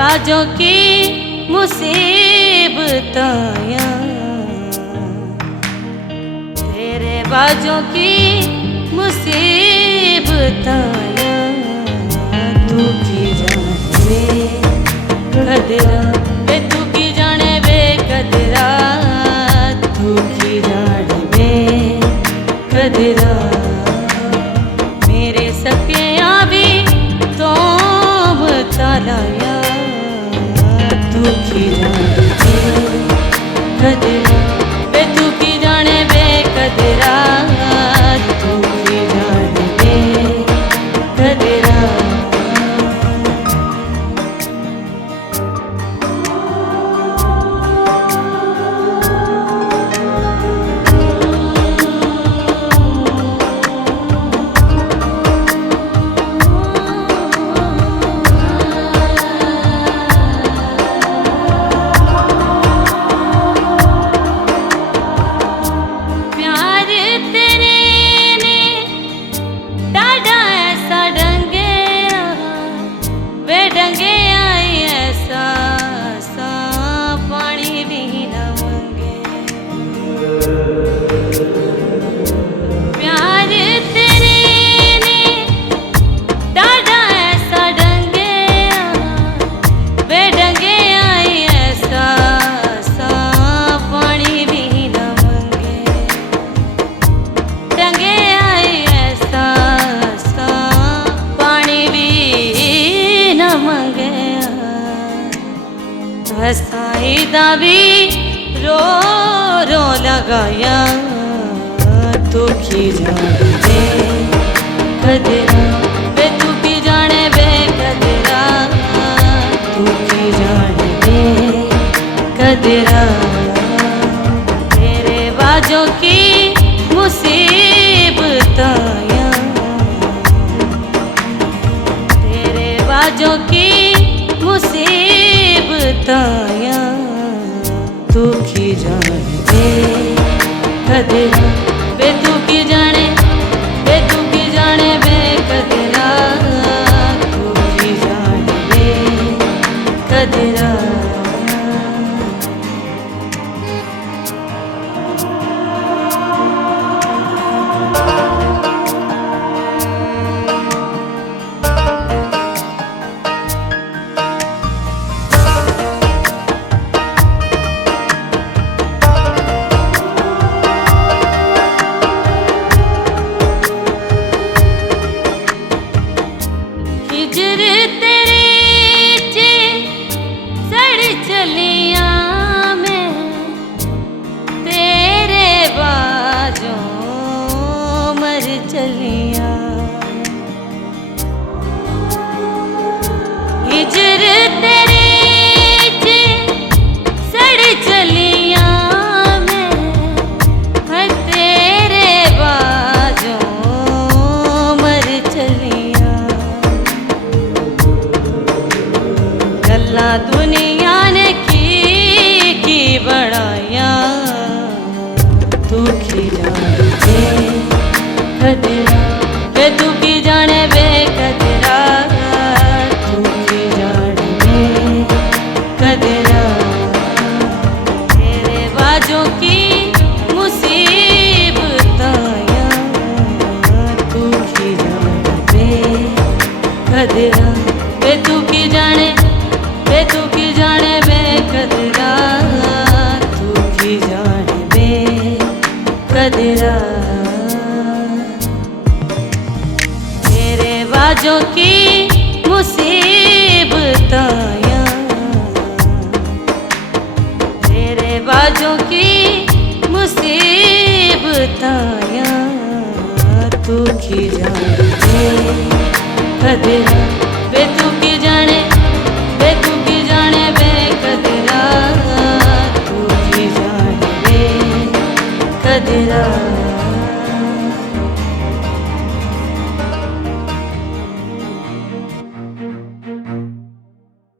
बाजों की मुसीबतां, तेरे बाजों की मुसीबतां, तू की जाने बेकदरा, तू की जाने बेकदरा, तू की जाने बेकदरा। मेरे सकिया भी तो बताया, तू की जाने बेकदरा, तू की जाने बेकदरा, तू की जाने बेकदरा। हसाई दावी रो रो लगाया, तू की जाने बेकदरा, तू की जाने बेकदरा, तू की जाने बेकदरा। तेरे बाजों की मुसीबतां, तेरे बाजों की मुसीबतां, तू की जाने बेकदरा, तू की जाने बेकदरा, तू की जाने बेकदरा। हिजर तेरे चे सड़ चलिया मैं, तेरे बाजों मर चलिया। हिजर तेरे चे सड़ चलिया मैं, तेरे बाजों मर चलिया। गल्ला दुनिया ने की बड़ाया, तू की जाने बेकदरा, तू की जाने बेकदरा, तू की जाने बेकदरा। तेरे बाजों की मुसीबतां, तू की जाने बेकदरा, तू की जाने बेकदरा, तू की जाने बेकदरा। तेरे बाजों की मुसीबतां, तेरे बाजों की मुसीबतां, तू की जाने बेकदरा,